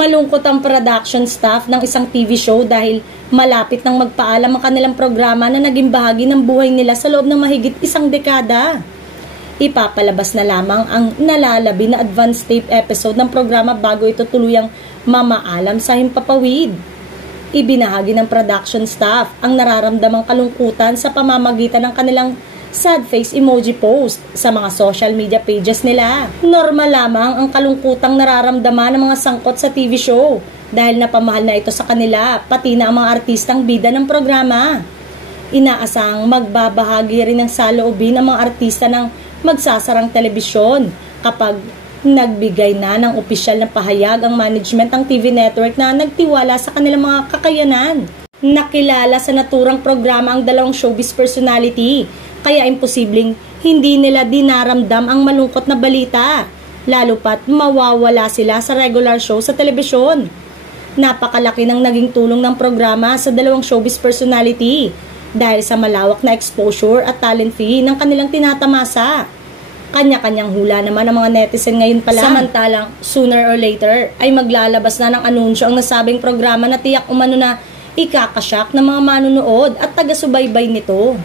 Malungkot ang production staff ng isang TV show dahil malapit nang magpaalam ang kanilang programa na naging bahagi ng buhay nila sa loob ng mahigit isang dekada. Ipapalabas na lamang ang nalalabi na advance tape episode ng programa bago ito tuluyang mamaalam sa himpapawid. Ibinahagi ng production staff ang nararamdamang kalungkutan sa pamamagitan ng kanilang sad face emoji post sa mga social media pages nila. Normal lamang ang kalungkutang nararamdaman ng mga sangkot sa TV show dahil napamahal na ito sa kanila, pati na ang mga artistang bida ng programa. Inaasang magbabahagi rin ng saloobin ng mga artista ng magsasarang telebisyon kapag nagbigay na ng opisyal na pahayag ang management ng TV network na nagtiwala sa kanilang mga kakayanan. Nakilala sa naturang programa ang dalawang showbiz personality, kaya imposibleng hindi nila dinaramdam ang malungkot na balita, lalo pat mawawala sila sa regular show sa telebisyon. Napakalaki ng naging tulong ng programa sa dalawang showbiz personality dahil sa malawak na exposure at talent fee ng kanilang tinatamasa. Kanya-kanyang hula naman ang mga netizen ngayon pala. Samantalang, sooner or later, ay maglalabas na ng anunsyo ang nasabing programa na tiyak umano na ikakasyak ng mga manunood at taga-subaybay nito.